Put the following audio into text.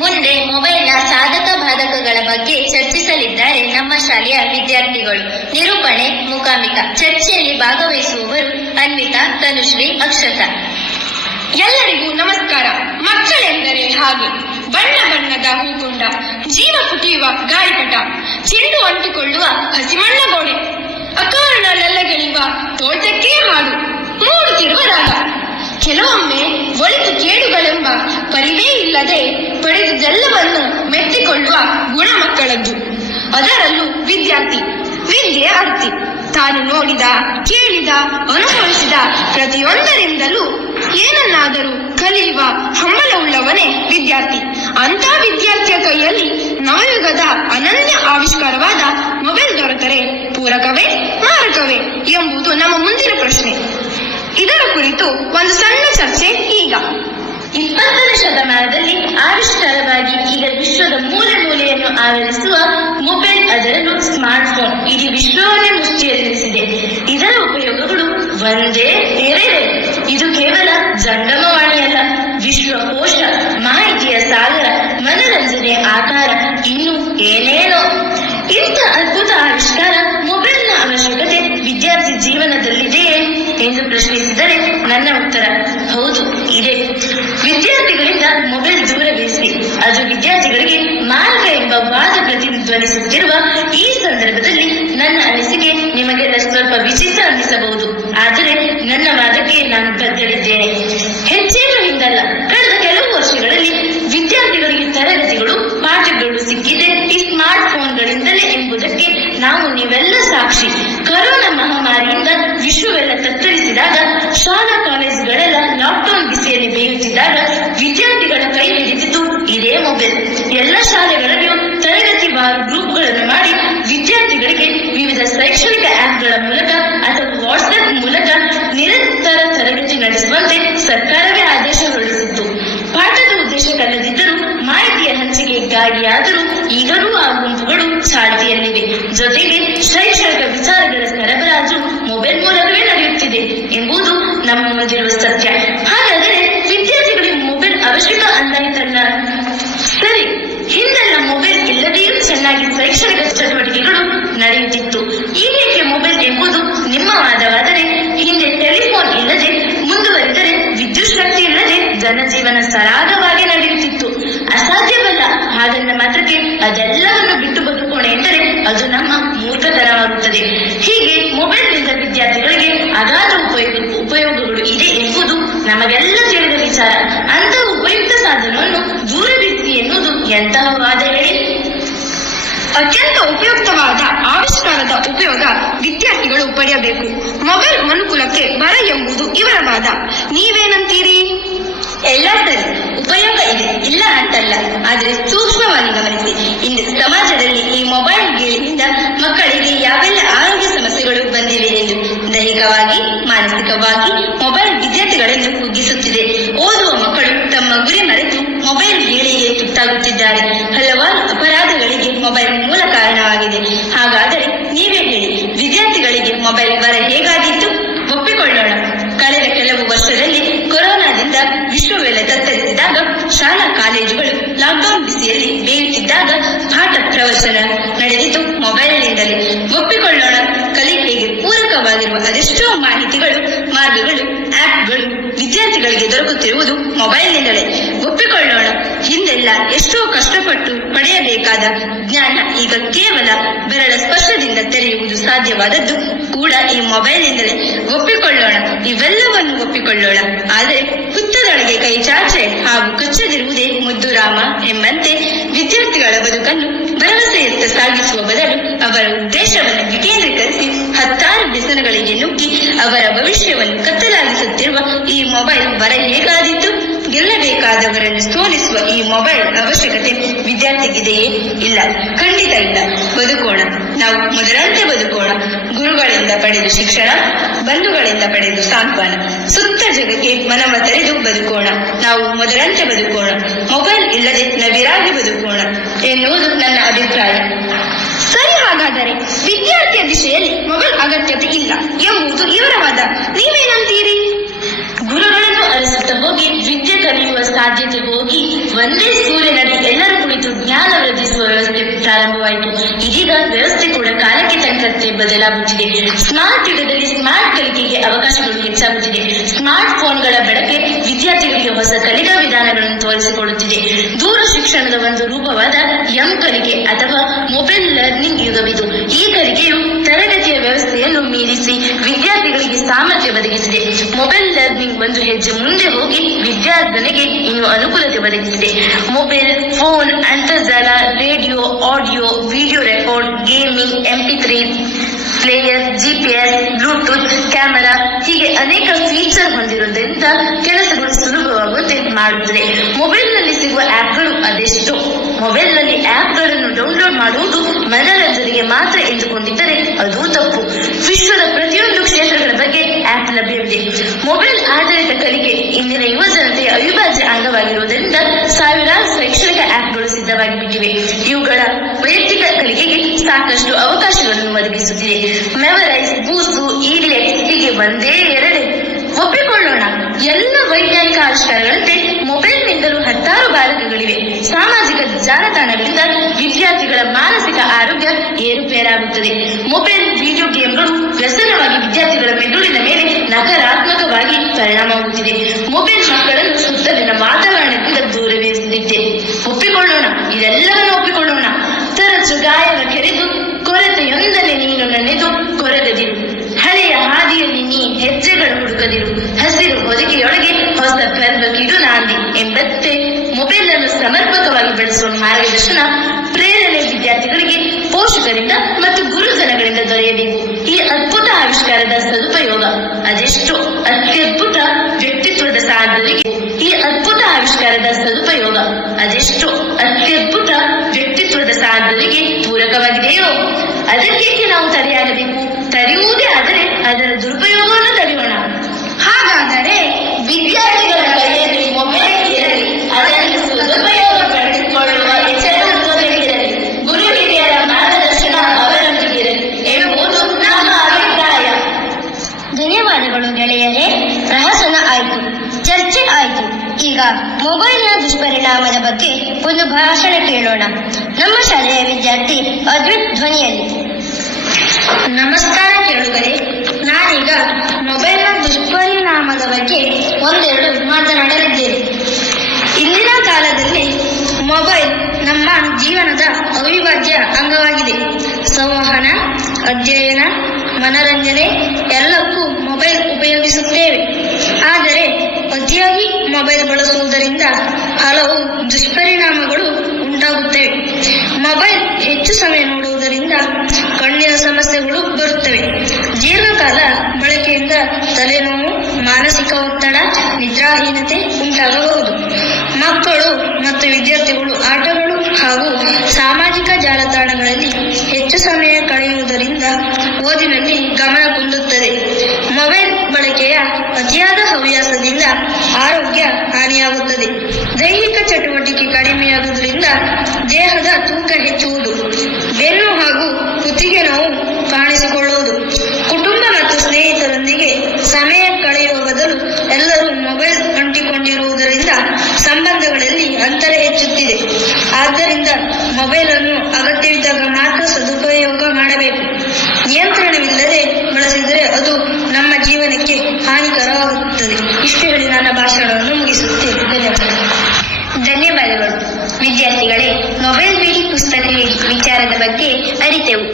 ಮುಂದೆ ಮೊಬೈಲ್ನ ಸಾಧಕ ಬಾಧಕಗಳ ಬಗ್ಗೆ ಚರ್ಚಿಸಲಿದ್ದಾರೆ ನಮ್ಮ ಶಾಲೆಯ ವಿದ್ಯಾರ್ಥಿಗಳು. ನಿರೂಪಣೆ ಮೂಕಾಂಬಿಕಾ. ಚರ್ಚೆಯಲ್ಲಿ ಭಾಗವಹಿಸುವವರು ಅನ್ವಿತಾ, ತನುಶ್ರೀ, ಅಕ್ಷತಾ. ಎಲ್ಲರಿಗೂ ನಮಸ್ಕಾರ. ಮಕ್ಕಳೆಂದರೆ ಹಾಗೆ ಬಣ್ಣ ಬಣ್ಣದ ಹೂಗುಂಡ, ಜೀವ ಪುಟಿಯುವ ಗಾಳಿಪಟ, ಚೆಂಡು ಅಂಟಿಕೊಳ್ಳುವ ಹಸಿಮಣ್ಣ ಗೋಡೆ, ಅಕಾರಣ ಲಲ್ಲಗೆಳೆಯುವ ತೋಟಕ್ಕೆ ಹಾಡು, ಮೂಡುತ್ತಿರುವ ರಾಗ. ಕೆಲವೊಮ್ಮೆ ಒಳಿತು ಕೇಡುಗಳೆಂಬ ಪರಿವೇ ಇಲ್ಲದೆ ಪಡೆದುದೆಲ್ಲವನ್ನು ಮೆಟ್ಟಿಕೊಳ್ಳುವ ಗುಣ ಮಕ್ಕಳದ್ದು. ಅದರಲ್ಲೂ ವಿದ್ಯಾರ್ಥಿ ವಿದ್ಯೆ ಅರ್ಥಿ. ತಾನು ನೋಡಿದ, ಕೇಳಿದ, ಅನುಭವಿಸಿದ ಪ್ರತಿಯೊಂದರಿಂದಲೂ ಏನನ್ನಾದರೂ ಕಲಿಯುವ ಹಂಬಲವುಳ್ಳವನೇ ವಿದ್ಯಾರ್ಥಿ. ಅಂತ ವಿದ್ಯಾರ್ಥಿಯ ಕೈಯಲ್ಲಿ ನವಯುಗದ ಅನನ್ಯ ಆವಿಷ್ಕಾರವಾದ ಮೊಬೈಲ್ ದೊರೆತರೆ ಪೂರಕವೇ ಮಾರಕವೇ ಎಂಬುದು ನಮ್ಮ ಮುಂದಿನ ಪ್ರಶ್ನೆ. ಇದರ ಕುರಿತು ಒಂದು ಸಣ್ಣ ಚರ್ಚೆ ಈಗ. 20ನೇ ಶತಮಾನದಲ್ಲಿ ಆವಿಷ್ಕಾರವಾಗಿ ಈಗ ವಿಶ್ವದ ಮೂಲೆ ಮೂಲೆಯನ್ನು ಆವರಿಸುವ ಮೊಬೈಲ್, ಅದರಲ್ಲೂ ಸ್ಮಾರ್ಟ್ಫೋನ್ ಇಡೀ ವಿಶ್ವವನ್ನೇ ಮುಷ್ಟಿಯಲ್ಲಿರಿಸಿದೆ. ಇದರ ಉಪಯೋಗಗಳು ಒಂದೇ ಬೇರೆ. ಇದು ಕೇವಲ ಜಂಗಮವಾಣಿಯಲ್ಲ, ವಿಶ್ವಕೋಶ, ಮಾಹಿತಿಯ ಸಾಗರ, ಮನರಂಜನೆಯ ಆಕಾರ, ಇನ್ನು ಏನೇನೋ. ಇಂಥ ಅದ್ಭುತ ಆವಿಷ್ಕಾರ ಮೊಬೈಲ್ನ ಅವಶ್ಯಕತೆ ವಿದ್ಯಾರ್ಥಿ ಜೀವನದಲ್ಲಿದೆಯೇ ಎಂದು ಪ್ರಶ್ನಿಸಿದರೆ ನನ್ನ ಉತ್ತರ ಹೌದು, ಇದೆ. ವಿದ್ಯಾರ್ಥಿಗಳಿಂದ ಮೊಬೈಲ್ ದೂರವಿರಿಸಿ, ಅದು ವಿದ್ಯಾರ್ಥಿಗಳಿಗೆ ಮಾರಕ ಎಂಬ ವಾದ ಪ್ರತಿಧ್ವನಿಸುತ್ತಿರುವ ಈ ಸಂದರ್ಭದಲ್ಲಿ ನನ್ನ ಅನಿಸಿಕೆ ನಿಮಗೆಲ್ಲ ಸ್ವಲ್ಪ ವಿಚಿತ್ರ ಅನ್ನಿಸಬಹುದು. ಆದರೆ ನನ್ನ ವಾದಕ್ಕೆ ನಾನು ಬದ್ಧರಿದ್ದೇನೆ. ಹೆಚ್ಚೇನು ಹಿಂದಲ್ಲ, ಕಳೆದ ಕೆಲವು ವರ್ಷಗಳಲ್ಲಿ ವಿದ್ಯಾರ್ಥಿಗಳಿಗೆ ತರಗತಿಗಳು, ಪಾಠಗಳು ಸಿಕ್ಕಿದೆ ಈ ಸ್ಮಾರ್ಟ್ ಫೋನ್ಗಳಿಂದಲೇ ಎಂಬುದಕ್ಕೆ ನಾವು ನೀವೆಲ್ಲ ಸಾಕ್ಷಿ. ಕೊರೋನಾ ಮಹಾಮಾರಿಯಿಂದ ವಿಶ್ವವೆಲ್ಲ ತತ್ತರಿಸಿದಾಗ, ಶಾಲಾ ಕಾಲೇಜುಗಳೆಲ್ಲ ಲಾಕ್ಡೌನ್ ಬಿಸಿಯಲ್ಲಿ ಬೇಯುತ್ತಿದ್ದಾಗ ವಿದ್ಯಾರ್ಥಿಗಳ ಕೈ ಹಿಡಿದಿದ್ದು ಇದೇ ಮೊಬೈಲ್. ಎಲ್ಲ ಶಾಲೆಗಳಲ್ಲಿಯೂ ತರಗತಿವಾರು ಗ್ರೂಪ್ಗಳನ್ನು ಮಾಡಿ ವಿದ್ಯಾರ್ಥಿಗಳಿಗೆ ವಿವಿಧ ಶೈಕ್ಷಣಿಕ ಆಪ್ಗಳ ಮೂಲಕ ಅಥವಾ ವಾಟ್ಸ್ಆಪ್ ಮೂಲಕ ನಿರಂತರ ತರಗತಿ ನಡೆಸುವಂತೆ ಸರ್ಕಾರವೇ ಆದೇಶ ಹೊರಡಿಸಿತ್ತು. ಪಾಠದ ಉದ್ದೇಶಕ್ಕಲ್ಲದಿದ್ದರೂ ಮಾಹಿತಿಯ ಹಂಚಿಕೆಗಾಗಿಯಾದರೂ ಈಗಲೂ ಆ ಗುಂಪುಗಳು ಚಾಲ್ತಿಯಲ್ಲಿವೆ. ಜೊತೆಗೆ ಶೈಕ್ಷಣಿಕ ವಿಚಾರಗಳ ಸರಬರಾಜು ಮೊಬೈಲ್ ಮೂಲಕವೇ ನಡೆಯುತ್ತಿದೆ ಎಂಬುದು ನಮ್ಮ ಮುಂದಿರುವ ಸತ್ಯ. ಹಾಗಾದರೆ ವಿದ್ಯಾರ್ಥಿಗಳಿಗೆ ಮೊಬೈಲ್ ಅವಶ್ಯಕ ಅಂದಾಯಿತಲ್ಲ. ಸರಿ, ಹಿಂದೆಲ್ಲ ಮೊಬೈಲ್ ಇಲ್ಲದೆಯೂ ಚೆನ್ನಾಗಿ ಶೈಕ್ಷಣಿಕ ಚಟುವಟಿಕೆಗಳು ನಡೆಯುತ್ತಿತ್ತು. ಈಗೇಕೆ ಮೊಬೈಲ್ ಎಂಬುದು ನಿಮ್ಮ ವಾದವಾದರೆ, ಹಿಂದೆ ಟೆಲಿಫೋನ್ ಇಲ್ಲದೆ ಮುಂದುವರಿದರೆ ವಿದ್ಯುತ್ ಶಕ್ತಿ ಇಲ್ಲದೆ ಜನಜೀವನ ಸರಾಗವಾಗಿ ನಡೆಯುತ್ತಿತ್ತು. ಅಸಾಧ್ಯವಲ್ಲ. ಹಾಗನ್ನ ಮಾತ್ರಕ್ಕೆ ಅದೆಲ್ಲವನ್ನು ಬಿಟ್ಟು ಬದುಕೋಣ ಎಂದರೆ ಅದು ನಮ್ಮ ಮೂರ್ಖತನವಾಗುತ್ತದೆ. ಹೀಗೆ ಮೊಬೈಲ್ನಿಂದ ವಿದ್ಯಾರ್ಥಿಗಳಿಗೆ ಅಗಾಧ ಉಪಯೋಗಗಳು ಇದೆ ಎಂಬುದು ನಮಗೆಲ್ಲ ತಿಳಿದ ವಿಚಾರ. ಅಂತ ಉಪಯುಕ್ತ ಸಾಧನವನ್ನು ದೂರವಿರಿಸಿ ಎನ್ನುವುದು ಎಂತಹ ವಾದ ಹೇಳಿ? ಅತ್ಯಂತ ಉಪಯುಕ್ತವಾದ ಆವಿಷ್ಕಾರದ ಉಪಯೋಗ ವಿದ್ಯಾರ್ಥಿಗಳು ಪಡೆಯಬೇಕು. ಮೊಬೈಲ್ ಮನುಕುಲಕ್ಕೆ ಬರ ಎಂಬುದು ಇವರ ವಾದ. ನೀವೇನಂತೀರಿ? ಎಲ್ಲ ಸರಿ, ಉಪಯೋಗ ಇದೆ, ಇಲ್ಲ ಅಂತಲ್ಲ. ಆದರೆ ಸೂಕ್ಷ್ಮವಾಗಿ ಗಮನಿಸಿ. ಇಂದು ಸಮಾಜದಲ್ಲಿ ಈ ಮೊಬೈಲ್ ಗೇಳಿನಿಂದ ಮಕ್ಕಳಿಗೆ ಯಾವೆಲ್ಲ ಆರೋಗ್ಯ ಸಮಸ್ಯೆಗಳು ಬಂದಿವೆ ಎಂದು. ದೈಹಿಕವಾಗಿ, ಮಾನಸಿಕವಾಗಿ ಮೊಬೈಲ್ ವಿದ್ಯಾರ್ಥಿಗಳನ್ನು ಕುಗ್ಗಿಸುತ್ತಿದೆ. ಓದುವ ಮಕ್ಕಳು ತಮ್ಮ ಗುರಿ ಮರೆತು ಮೊಬೈಲ್ ಗೇಳಿಗೆ ತುತ್ತಾಗುತ್ತಿದ್ದಾರೆ. ಹಲವಾರು ಅಪರಾಧಗಳಿಗೆ ಮೊಬೈಲ್ ಮೂಲ ಕಾರಣವಾಗಿದೆ. ಹಾಗಾದರೆ ನೀವೇ ಹೇಳಿ, ವಿದ್ಯಾರ್ಥಿಗಳಿಗೆ ಮೊಬೈಲ್ ಬರ ಹೇಗಾಗಿತ್ತು? ಒಪ್ಪಿಕೊಳ್ಳೋಣ, ಕಳೆದ ಕೆಲವು ವರ್ಷದಲ್ಲಿ ಕೊರೋನಾದಿಂದ ವಿಶ್ವವೆಲ್ಲ ತತ್ತರಿಸಿದಾಗ, ಶಾಲಾ ಕಾಲೇಜುಗಳು ಲಾಕ್ಡೌನ್ ಬಿಸಿಯಲ್ಲಿ ಬೇಯುತ್ತಿದ್ದಾಗ ಪಾಠ ಪ್ರವಚನ ನಡೆದಿದ್ದು ಮೊಬೈಲ್ನಿಂದಲೇ. ಒಪ್ಪಿಕೊಳ್ಳೋಣ, ಕಲಿಕೆಗೆ ಪೂರಕವಾಗಿರುವ ಅದೆಷ್ಟೋ ಮಾಹಿತಿಗಳು, ಮಾರ್ಗಗಳು, ಆಪ್ಗಳು ವಿದ್ಯಾರ್ಥಿಗಳಿಗೆ ದೊರಕುತ್ತಿರುವುದು ಮೊಬೈಲ್ನಿಂದಲೇ. ಒಪ್ಪಿಕೊಳ್ಳೋಣ, ಹಿಂದೆಲ್ಲ ಎಷ್ಟೋ ಕಷ್ಟಪಟ್ಟು ಪಡೆಯಬೇಕಾದ ಜ್ಞಾನ ಈಗ ಕೇವಲ ಬೆರಳ ಸ್ಪರ್ಶದಿಂದ ತೆರೆಯುವುದು ಸಾಧ್ಯವಾದದ್ದು ಕೂಡ ಈ ಮೊಬೈಲ್ನಿಂದಲೇ. ಒಪ್ಪಿಕೊಳ್ಳೋಣ, ಇವೆಲ್ಲವನ್ನು ಒಪ್ಪಿಕೊಳ್ಳೋಣ. ಆದರೆ ಹುತ್ತದೊಳಗೆ ಕೈ ಚಾಚೆ ಹಾಗೂ ಕಚ್ಚದಿರುವುದೇ ಮುದ್ದು ರಾಮ ಎಂಬಂತೆ ವಿದ್ಯಾರ್ಥಿಗಳ ಬದುಕನ್ನು ಭರವಸೆಯತ್ತ ಸಾಗಿಸುವ ಬದಲು ಅವರ ಉದ್ದೇಶವನ್ನು ವಿಕೇಂದ್ರೀಕರಿಸಿ ಹತ್ತಾರು ವ್ಯಸನಗಳಿಗೆ ನುಗ್ಗಿ ಅವರ ಭವಿಷ್ಯವನ್ನು ಕತ್ತಲಾಗಿಸುತ್ತಿರುವ ಈ ಮೊಬೈಲ್ ಬರ ಹೇಗಾದೀತು? ಗೆಲ್ಲಬೇಕಾದವರನ್ನು ಸೋಲಿಸುವ ಈ ಮೊಬೈಲ್ ಅವಶ್ಯಕತೆ ವಿದ್ಯಾರ್ಥಿಗಿದೆಯೇ? ಇಲ್ಲ, ಖಂಡಿತ ಇಲ್ಲ. ಬದುಕೋಣ, ನಾವು ಮೊದಲಂತೆ ಬದುಕೋಣ. ಗುರುಗಳಿಂದ ಪಡೆದು ಶಿಕ್ಷಣ, ಬಂಧುಗಳಿಂದ ಪಡೆದು ಸಾಂತ್ವನ, ಸುತ್ತ ಜಗಕ್ಕೆ ಮನವ ತೆರೆದು ಬದುಕೋಣ. ನಾವು ಮೊದಲಂತೆ ಬದುಕೋಣ, ಮೊಬೈಲ್ ಇಲ್ಲದೆ ನವಿರಾಗಿ ಬದುಕೋಣ ಎನ್ನುವುದು ನನ್ನ ಅಭಿಪ್ರಾಯ. ಸರಿ, ಹಾಗಾದರೆ ವಿದ್ಯಾರ್ಥಿಯ ದಿಶೆಯಲ್ಲಿ ಮೊಬೈಲ್ ಅಗತ್ಯತೆ ಇಲ್ಲ ಎಂಬುದು ಇವರ ವಾದ. ನೀವೇನಂತೀರಿ? ಗುರುಗಳನ್ನು ಅರಸುತ್ತಾ ಹೋಗಿ ವಿದ್ಯೆ ಕಲಿಯುವ ಸಾಧ್ಯತೆ ಹೋಗಿ ಒಂದೇ ಸೂರ್ಯನಡಿ ಕುರಿತು ಜ್ಞಾನ ವೃದ್ಧಿಸುವ ವ್ಯವಸ್ಥೆ ಪ್ರಾರಂಭವಾಯಿತು. ಇದೀಗ ವ್ಯವಸ್ಥೆ ಕೂಡ ಕಾಲಕ್ಕೆ ತಕ್ಕಂತೆ ಬದಲಾಗುತ್ತಿದೆ. ಸ್ಮಾರ್ಟ್ ಯುಗದಲ್ಲಿ ಸ್ಮಾರ್ಟ್ ಕಲಿಕೆಗೆ ಅವಕಾಶಗಳು ಹೆಚ್ಚಾಗುತ್ತಿದೆ. ಸ್ಮಾರ್ಟ್ ಫೋನ್ಗಳ ಬಳಕೆ ವಿದ್ಯಾರ್ಥಿಗಳಿಗೆ ಹೊಸ ಕಲಿಕಾ ವಿಧಾನಗಳನ್ನು ತೋರಿಸಿಕೊಡುತ್ತಿದೆ. ದೂರ ಶಿಕ್ಷಣದ ಒಂದು ರೂಪವಾದ ಕಲಿಕೆ ಅಥವಾ ಮೊಬೈಲ್ ಲರ್ನಿಂಗ್ ಯುಗವಿದು. ಈ ಕಲಿಕೆಯು ತರಗತಿಯ ವ್ಯವಸ್ಥೆಯನ್ನು ಮೀರಿಸಿ ವಿದ್ಯಾರ್ಥಿಗಳಿಗೆ ಸಾಮರ್ಥ್ಯ ಒದಗಿಸಿದೆ. ಮೊಬೈಲ್ ಲರ್ನಿಂಗ್ ಒಂದು ಹೆಜ್ಜೆ ಮುಂದೆ ಹೋಗಿ ವಿದ್ಯಾರ್ಥಿಗಳಿಗೆ ಇನ್ನು ಅನುಕೂಲತೆ ಒದಗಿಸಿದೆ. ಮೊಬೈಲ್ ಫೋನ್, ಅಂತರ್ಜಾಲ, radio, audio, video record, gaming, MP3 player, GPS, Bluetooth, camera ಹೀಗೆ ಅನೇಕ ಫೀಚರ್ ಹೊಂದಿರುವುದರಿಂದ ಕೆಲಸಗಳು ಸುಲಭವಾಗುವಂತೆ ಮಾಡುತ್ತದೆ. ಮೊಬೈಲ್ನಲ್ಲಿ ಸಿಗುವ ಆಪ್ಗಳು ಅದೆಷ್ಟೋ. ಮೊಬೈಲ್ನಲ್ಲಿ ಆಪ್ಗಳನ್ನು ಡೌನ್ಲೋಡ್ ಮಾಡುವುದು ಮನರಂಜನೆಗೆ ಮಾತ್ರ ಎಂದುಕೊಂಡಿದ್ದರೆ ಅದು ತಪ್ಪು. ವಿಶ್ವದ ಪ್ರತಿಯೊಂದು ಕ್ಷೇತ್ರಗಳ ಬಗ್ಗೆ ಆಪ್ ಲಭ್ಯವಿದೆ. ಮೊಬೈಲ್ ಆಧಾರಿತ ಕಲಿಕೆ ಇಂದಿನ ಯುವ ಜನತೆಯ ಅವಿಭಾಜ್ಯ ಅಂಗವಾಗಿರುವುದರಿಂದ ಸಾವಿರಾರು ಶೈಕ್ಷಣಿಕ ಆಪ್ಗಳು ಸಿದ್ಧವಾಗಿ ಬಿಟ್ಟಿವೆ. ಇವುಗಳ ವೈಯಕ್ತಿಕ ಕಲಿಕೆಗೆ ಸಾಕಷ್ಟು ಅವಕಾಶಗಳನ್ನು ಒದಗಿಸುತ್ತಿದೆ. ಮೆಮರೈಸ್, ಬೂಸು, ಇಡಿಎಕ್ಸ್ ಹೀಗೆ ಒಂದೇ ಎರಡೇ. ಒಪ್ಪಿಕೊಳ್ಳೋಣ, ಎಲ್ಲ ವೈಜ್ಞಾನಿಕ ಆವಿಷ್ಕಾರಗಳಂತೆ ಮೊಬೈಲ್ನಿಂದಲೂ ಹತ್ತಾರು ಬಾಧಕಗಳಿವೆ. ಸಾಮಾಜಿಕ ಜಾಲತಾಣಗಳಿಂದ ವಿದ್ಯಾರ್ಥಿಗಳ ಮಾನಸಿಕ ಆರೋಗ್ಯ ಏರುಪೇರಾಗುತ್ತದೆ. ಮೊಬೈಲ್ ವಿಡಿಯೋ ಗೇಮ್ಗಳು ವ್ಯಸನವಾಗಿ ವಿದ್ಯಾರ್ಥಿಗಳ ಮೆದುಳಿನ ಮೇಲೆ ನಕಾರಾತ್ಮಕವಾಗಿ ಪರಿಣಾಮವಾಗುತ್ತಿದೆ. ಮೊಬೈಲ್ ಮಕ್ಕಳನ್ನು ಸುತ್ತಲಿನ ವಾತಾವರಣದಿಂದ ದೂರವಿರಿಸುತ್ತಿದೆ. ಒಪ್ಪಿಕೊಳ್ಳೋಣ, ಇದೆಲ್ಲವನ್ನು ಒಪ್ಪಿಕೊಳ್ಳೋಣ. ತರಚು ಗಾಯವ ಕೆರೆದು ಕೊರತೆಯೊಂದನೆ ನೀನು ನೆನೆದು ಕೊರಗದಿರು. ಹಳೆಯ ಹಾದಿಯಲ್ಲಿ ನೀ ಹೆಜ್ಜೆಗಳು ಹುಡುಕದಿರು. ಹಸಿರು ಹೊದಿಕೆಯೊಳಗೆ ಹೊಸ ಗರ್ಭಕ್ಕಿದು ನಾಂದಿ ಎಂಬಂತೆ ಮೊಬೈಲ್ ಅನ್ನು ಸಮರ್ಪಕವಾಗಿ ಬಳಸುವ ಮಾರ್ಗದರ್ಶನ, ಪ್ರೇರಣೆ ವಿದ್ಯಾರ್ಥಿಗಳಿಗೆ ಪೋಷಕರಿಂದ ಮತ್ತು ಗುರುಜನಗಳಿಂದ ದೊರೆಯಬೇಕು. ಈ ಅದ್ಭುತ ಆವಿಷ್ಕಾರದ ಸದುಪಯೋಗ ಅದೆಷ್ಟೋ. ಅತ್ಯದ್ಭುತ ವ್ಯಕ್ತಿತ್ವದ ಸಾಧನೆಗೆ ಈ ಅದ್ಭುತ ಆವಿಷ್ಕಾರದ ಸದುಪಯೋಗ ಅದೆಷ್ಟೋ ಅತ್ಯದ್ಭುತ ವ್ಯಕ್ತಿತ್ವದ ಸಾಧನೆಗೆ ಪೂರಕವಾಗಿದೆಯೋ ಅದಕ್ಕೇಕೆ ನಾವು ತಡೆಯಾಗಬೇಕು? ತಡೆಯುವುದೇ ಆದರೆ ಅದರ ದುರುಪಯೋಗವನ್ನು ತಡೆಯೋಣ. ಹಾಗಾದರೆ ವಿದ್ಯಾರ್ಥಿಗಳ ಕೈಯಲ್ಲಿ ಮೊಬೈಲ್ ಇರಲಿ, ಅದನ್ನು ಸದುಪಯೋಗ ಪಡೆದುಕೊಳ್ಳುವ ಎಚ್ಚರದೊಂದಿಗಿರಲಿ, ಗುರು ಹಿರಿಯರ ಮಾರ್ಗದರ್ಶನ ಅವರೊಂದಿಗಿರಲಿ ಎಂಬುದು ನಮ್ಮ ಅಭಿಪ್ರಾಯ. ಧನ್ಯವಾದಗಳು ಗೆಳೆಯರೇ. ಪ್ರಹಸನ ಆಯಿತು, ಚರ್ಚೆ ಆಯಿತು. ಈಗ ಮೊಬೈಲ್ನ ದುಷ್ಪರಿಣಾಮದ ಬಗ್ಗೆ ಒಂದು ಭಾಷಣ ಕೇಳೋಣ. ನಮ್ಮ ಶಾಲೆಯ ವಿದ್ಯಾರ್ಥಿ ಅದ್ವಿತ್ ಧ್ವನಿಯಲ್ಲಿ. ನಮಸ್ಕಾರ ಕೇಳುಗರೆ, ನಾನೀಗ ಮೊಬೈಲ್ನ ದುಷ್ಪರಿಣಾಮದ ಬಗ್ಗೆ ಒಂದೆರಡು ಮಾತನಾಡಲಿದ್ದೇನೆ. ಇಂದಿನ ಕಾಲದಲ್ಲಿ ಮೊಬೈಲ್ ನಮ್ಮ ಜೀವನದ ಅವಿಭಾಜ್ಯ ಅಂಗವಾಗಿದೆ. ಸಂವಹನ, ಅಧ್ಯಯನ, ಮನರಂಜನೆ ಎಲ್ಲಕ್ಕೂ ಮೊಬೈಲ್ ಉಪಯೋಗಿಸುತ್ತೇವೆ. ಆದರೆ ಅತಿಯಾಗಿ ಮೊಬೈಲ್ ಬಳಸುವುದರಿಂದ ಹಲವು ದುಷ್ಪರಿಣಾಮಗಳು ಉಂಟಾಗುತ್ತವೆ. ಮೊಬೈಲ್ ಹೆಚ್ಚು ಸಮಯ ನೋಡುವುದರಿಂದ ಕಣ್ಣಿನ ಸಮಸ್ಯೆಗಳು ಬರುತ್ತವೆ. ದೀರ್ಘಕಾಲ ಬಳಕೆಯಿಂದ ತಲೆನೋವು, ಮಾನಸಿಕ ಒತ್ತಡ, ನಿದ್ರಾಹೀನತೆ ಉಂಟಾಗಬಹುದು. ಮಕ್ಕಳು ಮತ್ತು ವಿದ್ಯಾರ್ಥಿಗಳು ಆಟಗಳು ಹಾಗೂ ಸಾಮಾಜಿಕ ಜಾಲತಾಣಗಳಲ್ಲಿ ಹೆಚ್ಚು ಸಮಯ ಕಳೆಯುವುದರಿಂದ ಓದಿನಲ್ಲಿ ಗಮನ ಕುಂದುತ್ತದೆ. ಮೊಬೈಲ್ ಬಳಕೆಯ ಅತಿಯಾದ ಹವ್ಯಾಸದಿಂದ ಆರೋಗ್ಯ ಹಾನಿಯಾಗುತ್ತದೆ. ದೈಹಿಕ ಚಟುವಟಿಕೆ ಕಡಿಮೆಯಾಗುವುದರಿಂದ ದೇಹದ ತೂಕ ಹೆಚ್ಚುವುದು, ಬೆನ್ನು ಹಾಗೂ ಕುತ್ತಿಗೆ ನೋವು ಕಾಣಿಸಿಕೊಳ್ಳುವುದು. ಕುಟುಂಬ ಮತ್ತು ಸ್ನೇಹಿತರೊಂದಿಗೆ ಸಮಯ ಕಳೆಯುವ ಬದಲು ಎಲ್ಲರೂ ಮೊಬೈಲ್ ಅಂಟಿಕೊಂಡಿರುವುದರಿಂದ ಸಂಬಂಧಗಳಲ್ಲಿ ಅಂತರ ಹೆಚ್ಚುತ್ತಿದೆ. ಆದ್ದರಿಂದ ಮೊಬೈಲ್ ಅನ್ನು ಅಗತ್ಯವಿದ್ದಾಗ ಮಾತ್ರ ಸದುಪಯೋಗ ಮಾಡಬೇಕು. ನಿಯಂತ್ರಣವಿಲ್ಲದೆ ಬಳಸಿದರೆ ಅದು ನಮ್ಮ ಜೀವನಕ್ಕೆ ಹಾನಿಕರವಾಗುತ್ತದೆ. ಇಷ್ಟು ಹೇಳಿ ನನ್ನ ಭಾಷಣವನ್ನು ಮುಗಿಸುತ್ತೇನೆ. ಧನ್ಯವಾದಗಳು. ವಿದ್ಯಾರ್ಥಿಗಳೇ, ಮೊಬೈಲ್ ಬಿಡಿ ಪುಸ್ತಕ ವಿಚಾರದ ಬಗ್ಗೆ ಅರಿತೆವು.